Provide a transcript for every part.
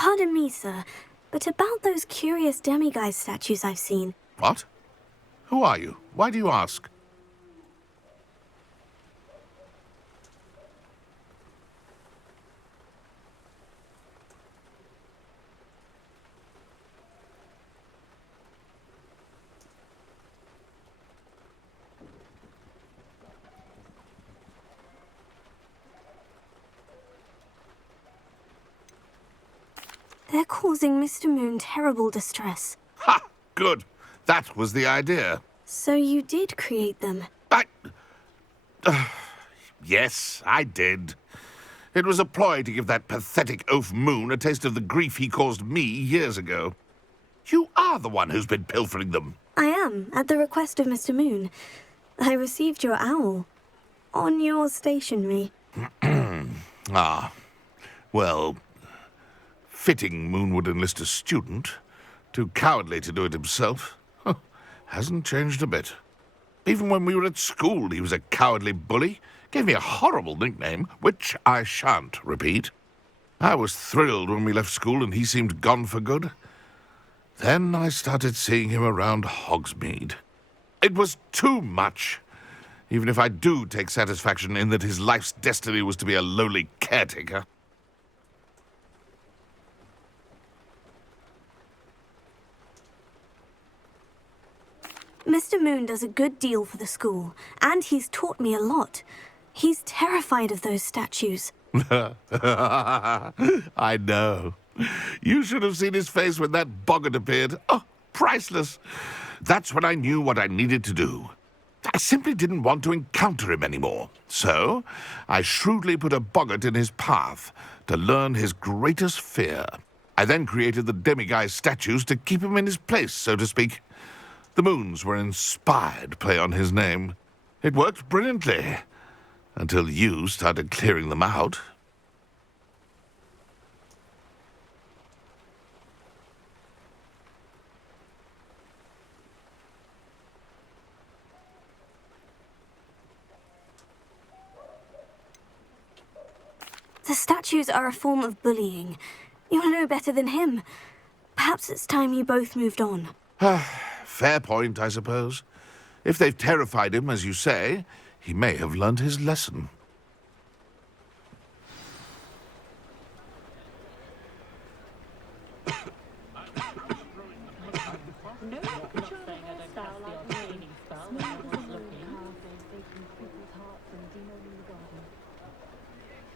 Pardon me, sir, but about those curious demiguise statues I've seen. What? Who are you? Why do you ask? They're causing Mr. Moon terrible distress. Ha! Good. That was the idea. So you did create them? Yes, I did. It was a ploy to give that pathetic oaf Moon a taste of the grief he caused me years ago. You are the one who's been pilfering them. I am, at the request of Mr. Moon. I received your owl. On your stationery. Ah. Well, fitting Moon would enlist a student. Too cowardly to do it himself. Hasn't changed a bit. Even when we were at school, he was a cowardly bully. Gave me a horrible nickname, which I shan't repeat. I was thrilled when we left school and he seemed gone for good. Then I started seeing him around Hogsmeade. It was too much. Even if I do take satisfaction in that his life's destiny was to be a lowly caretaker. Mr. Moon does a good deal for the school, and he's taught me a lot. He's terrified of those statues. I know. You should have seen his face when that boggart appeared. Oh, priceless. That's when I knew what I needed to do. I simply didn't want to encounter him anymore. So, I shrewdly put a boggart in his path to learn his greatest fear. I then created the demiguise statues to keep him in his place, so to speak. The moons were an inspired play on his name. It worked brilliantly, until you started clearing them out. The statues are a form of bullying. You'll know better than him. Perhaps it's time you both moved on. Fair point, I suppose. If they've terrified him, as you say, he may have learned his lesson.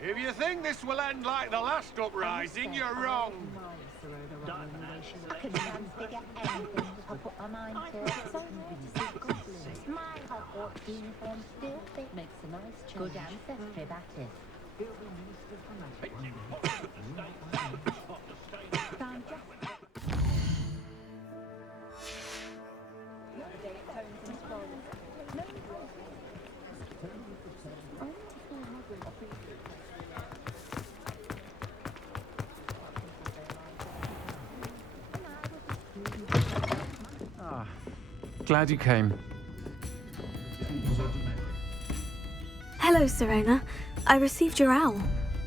If you think this will end like the last uprising, you're wrong. I could dance to get anything I put my mind to. So my Hogwarts uniform still fit. Makes a nice change. Good ancestry, that is. Glad you came. Hello, Serona. I received your owl.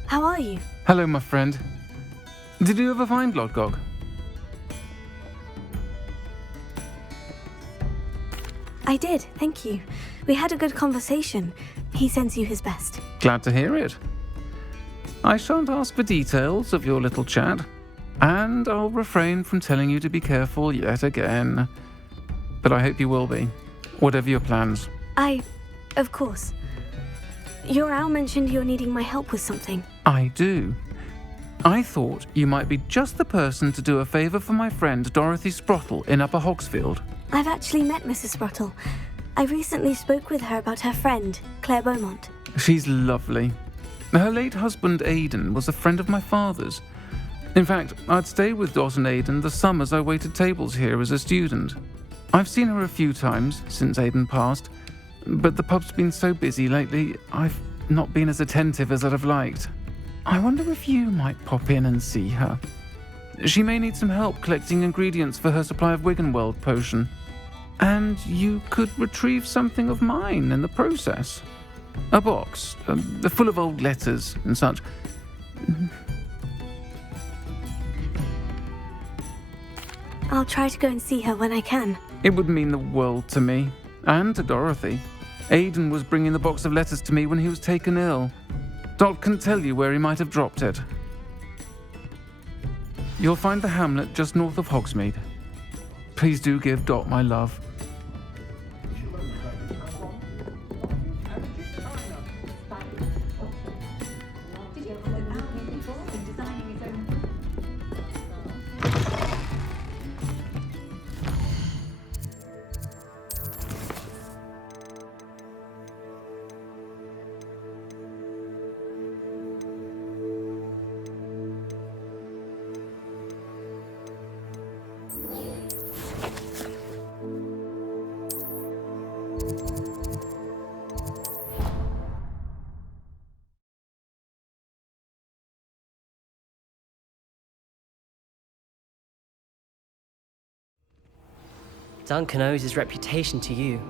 How are you? Hello, my friend. Did you ever find Lodgog? I did, thank you. We had a good conversation. He sends you his best. Glad to hear it. I shan't ask for details of your little chat, and I'll refrain from telling you to be careful yet again. But I hope you will be, whatever your plans. Of course. Your owl mentioned you're needing my help with something. I do. I thought you might be just the person to do a favour for my friend Dorothy Sprottle in Upper Hogsfield. I've actually met Mrs. Sprottle. I recently spoke with her about her friend, Claire Beaumont. She's lovely. Her late husband Aidan was a friend of my father's. In fact, I'd stayed with Dot and Aidan the summers I waited tables here as a student. I've seen her a few times since Aidan passed, but the pub's been so busy lately, I've not been as attentive as I'd have liked. I wonder if you might pop in and see her. She may need some help collecting ingredients for her supply of Wiggenweld potion. And you could retrieve something of mine in the process. A box, full of old letters and such. I'll try to go and see her when I can. It would mean the world to me, and to Dorothy. Aidan was bringing the box of letters to me when he was taken ill. Dot can tell you where he might have dropped it. You'll find the hamlet just north of Hogsmeade. Please do give Dot my love. Duncan owes his reputation to you.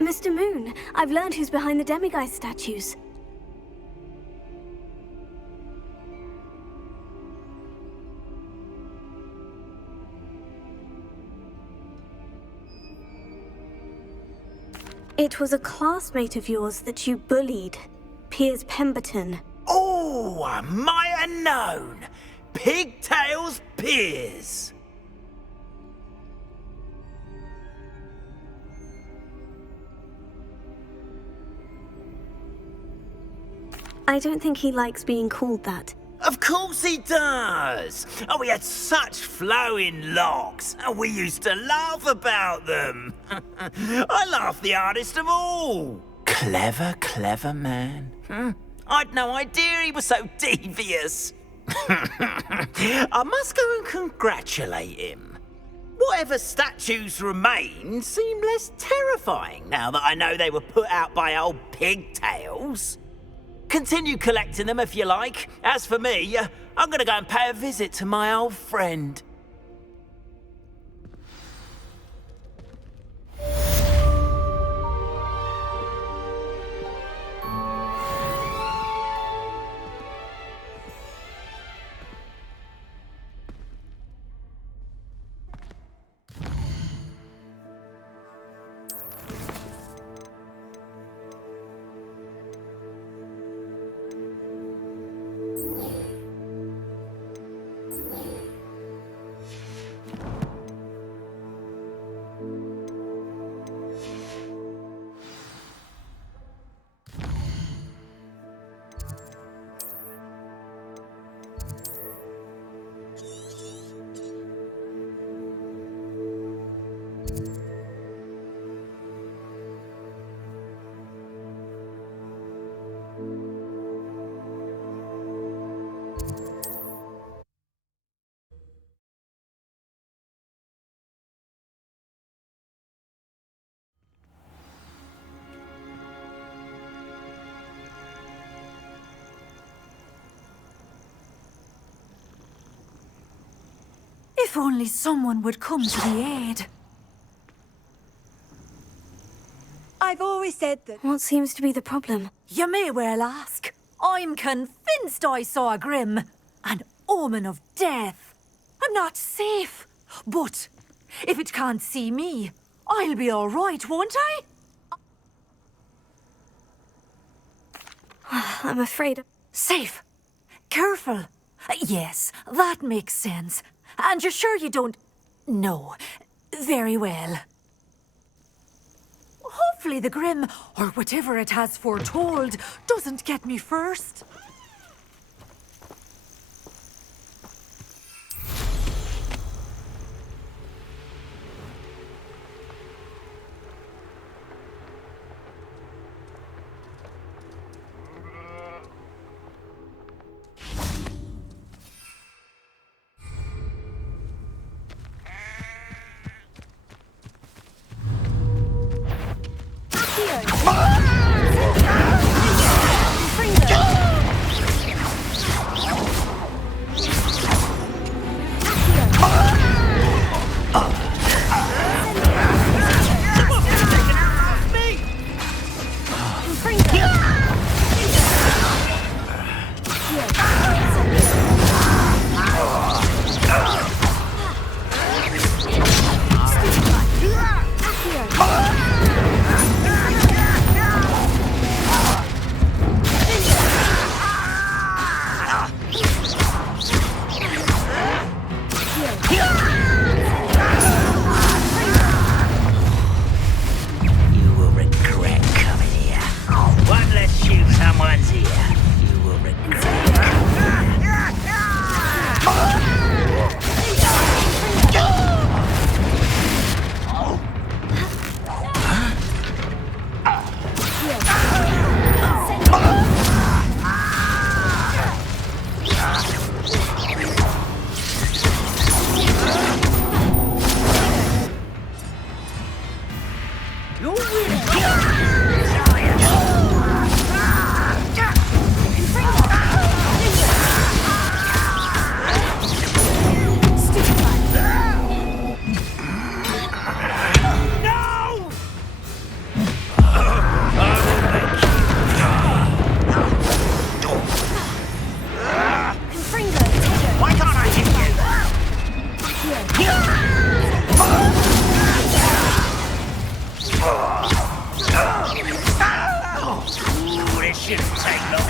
Mr. Moon, I've learned who's behind the demiguise statues. It was a classmate of yours that you bullied, Piers Pemberton. Oh, I might have known. Pigtails Piers. I don't think he likes being called that. Of course he does. Oh, he had such flowing locks, and we used to laugh about them. I laughed the hardest of all. Clever, clever man. I'd no idea he was so devious. I must go and congratulate him. Whatever statues remain seem less terrifying now that I know they were put out by old pigtails. Continue collecting them if you like. As for me, I'm gonna go and pay a visit to my old friend. If only someone would come to the aid. I've always said that. What seems to be the problem? You may well ask. I'm convinced I saw a Grim, an omen of death. I'm not safe, but if it can't see me, I'll be all right, won't I? I'm afraid. Safe. Careful. Yes, that makes sense. And you're sure you don't... No. Very well. Hopefully the Grim, or whatever it has foretold, doesn't get me first. Ooh, this shouldn't take long.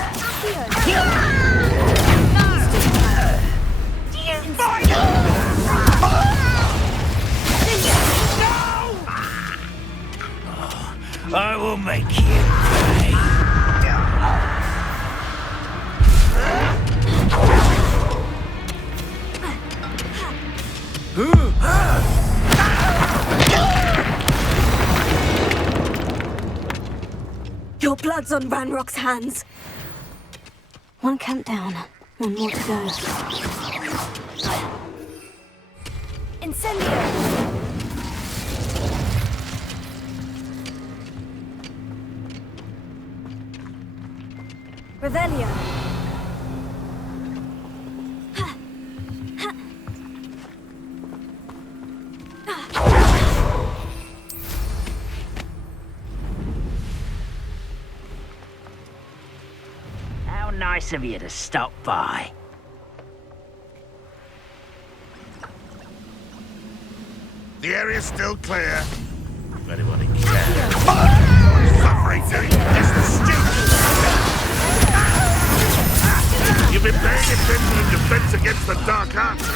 I will make you pay. Your blood's on Ranrock's hands. One camp down, one more to go. Incendio! Revelio! How nice of you to stop by. The area's still clear. If anybody cares. Suffering doing this, the students. You've been paying attention in defense against the dark arts,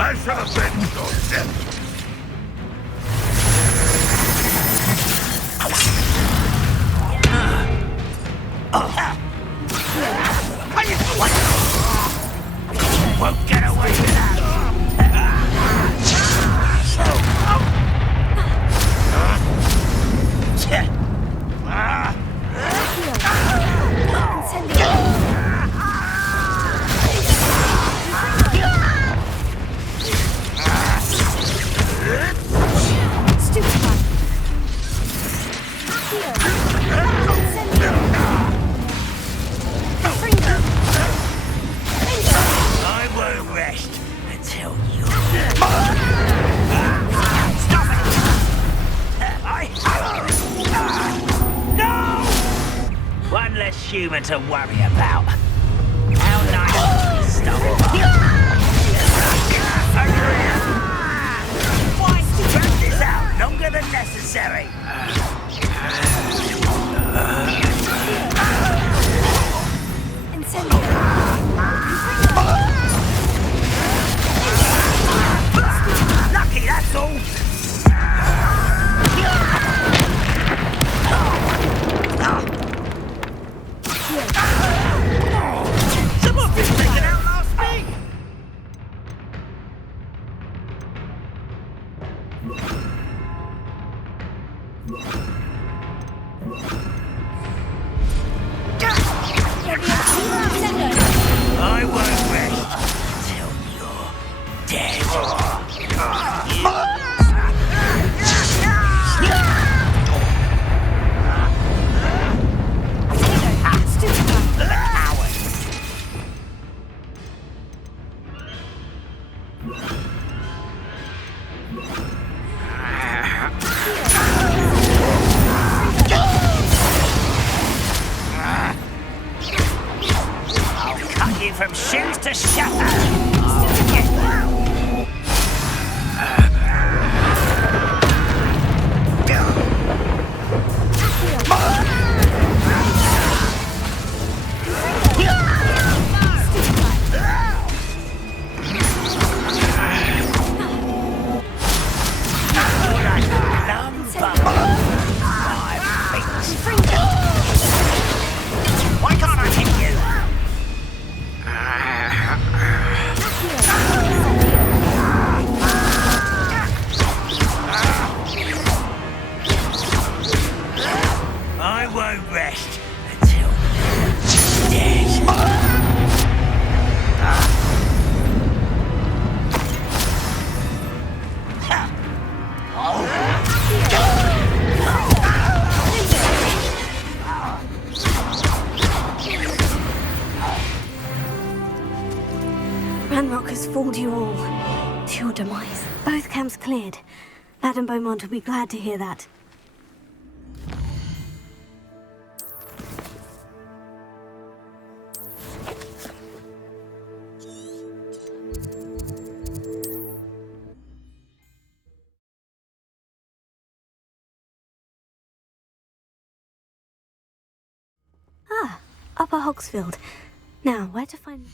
I shall avenge your death. Won't get away with that. I won't rest until you're dead. Stop it! No! One less human to worry about. How nice to stop by. Why drag this out longer than necessary? Lucky, that's all. Someone's been taken out last week. I won't rest until you're dead. I'll cut you from shoes to shatter. Why can't I hit you? I won't rest until you're dead. fooled you all to your demise. Both camps cleared. Madame Beaumont will be glad to hear that. Ah, Upper Hogsfield. Now, where to find...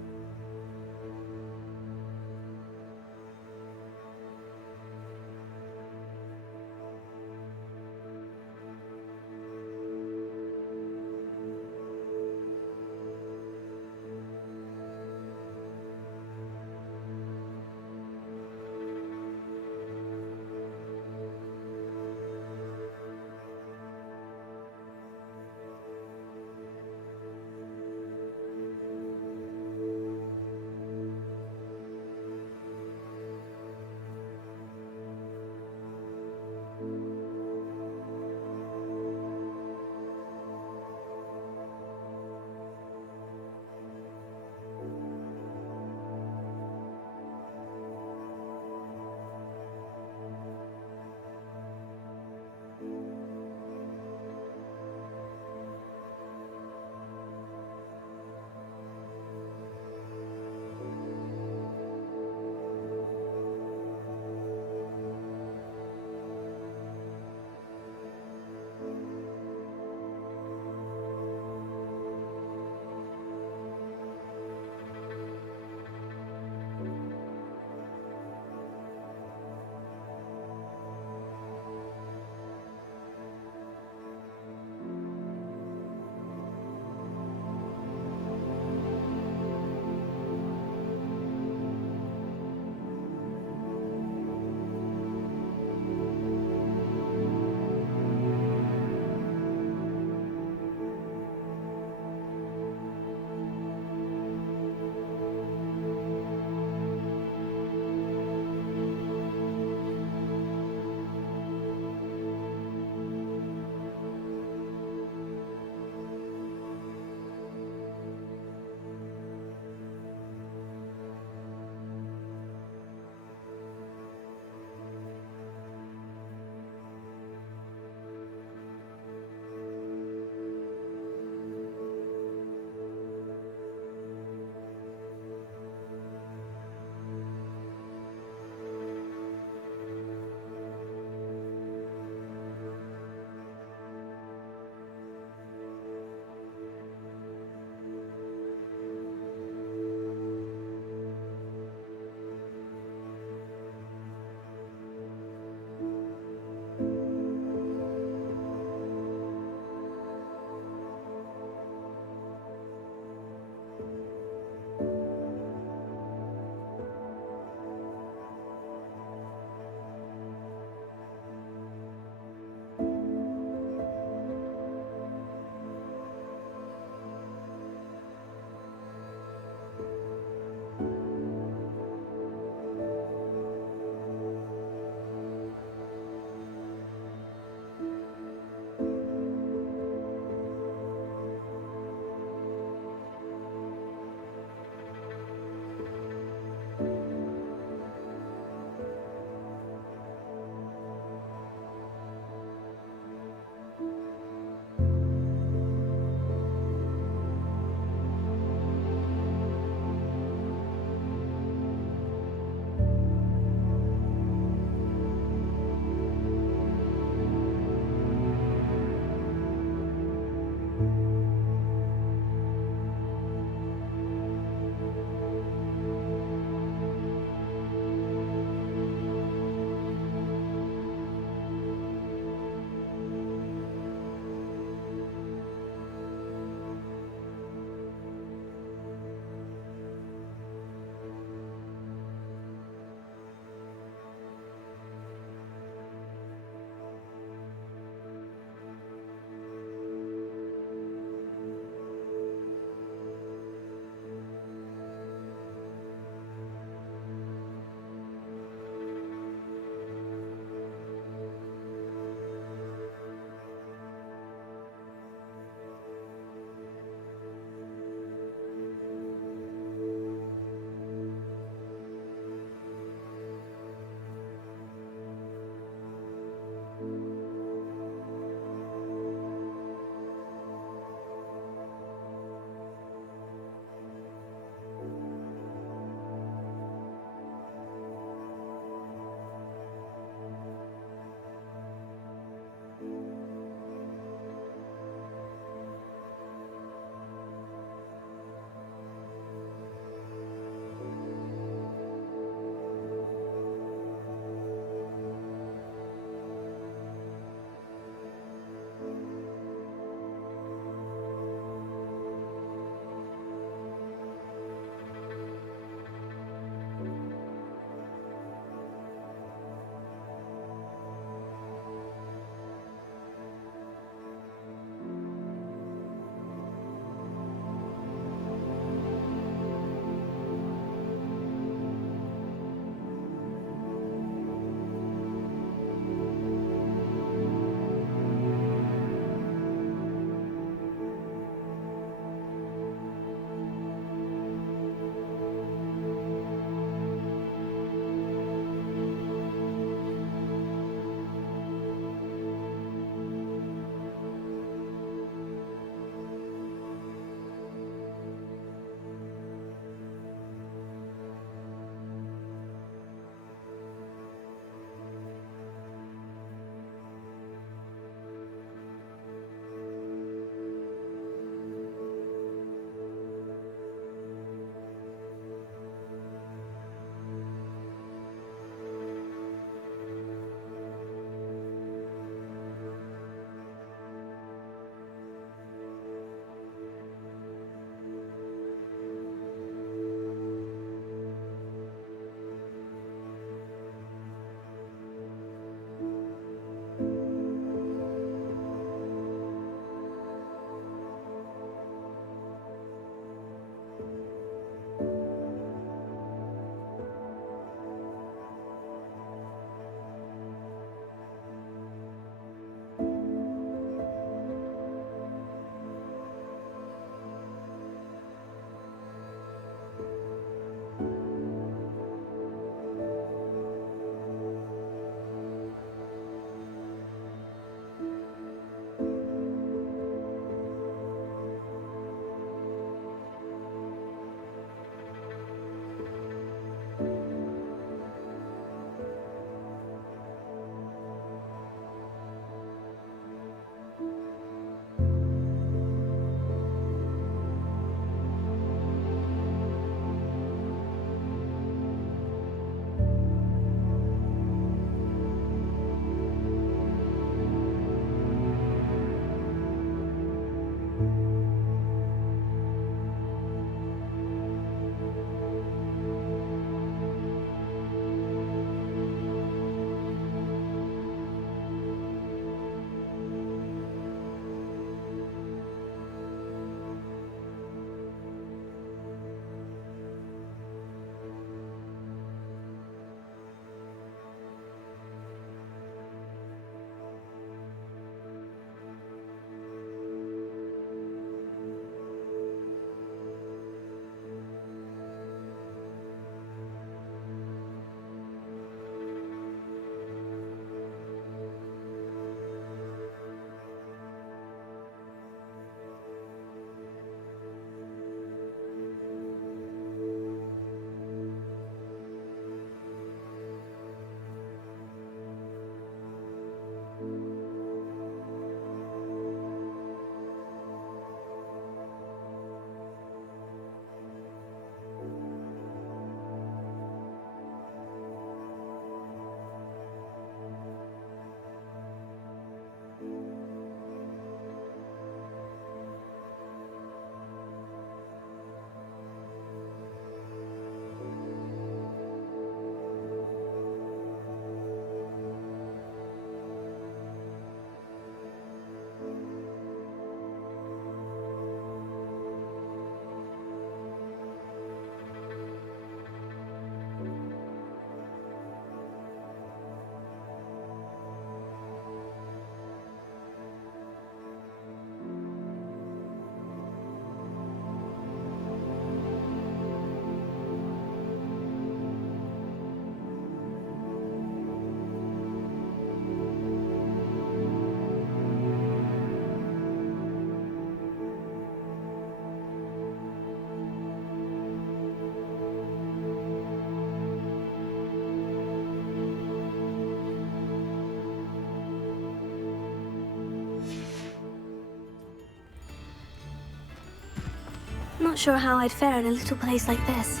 not sure how I'd fare in a little place like this.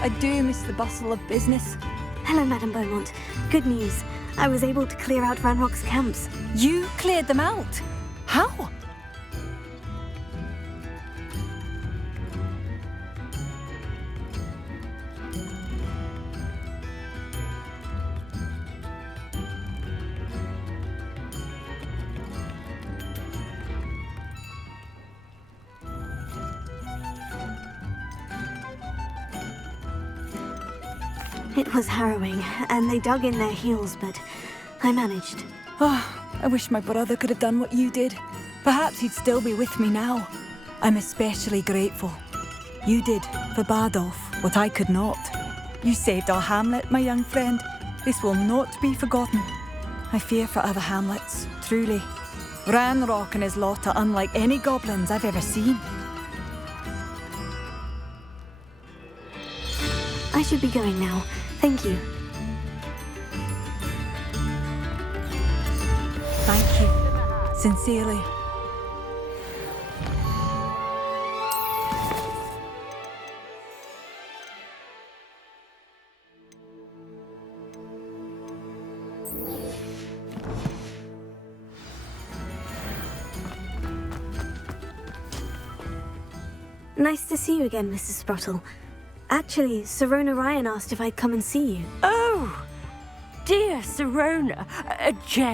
I do miss the bustle of business. Hello, Madame Beaumont. Good news. I was able to clear out Ranrock's camps. You cleared them out? How? It was harrowing, and they dug in their heels, but I managed. Oh, I wish my brother could have done what you did. Perhaps he'd still be with me now. I'm especially grateful. You did, for Bardolph, what I could not. You saved our hamlet, my young friend. This will not be forgotten. I fear for other hamlets, truly. Ranrock and his lot are unlike any goblins I've ever seen. I should be going now. Thank you. Thank you. Sincerely. Nice to see you again, Mrs. Sprottle. Actually, Sirona Ryan asked if I'd come and see you. Oh, dear Sirona, a gem.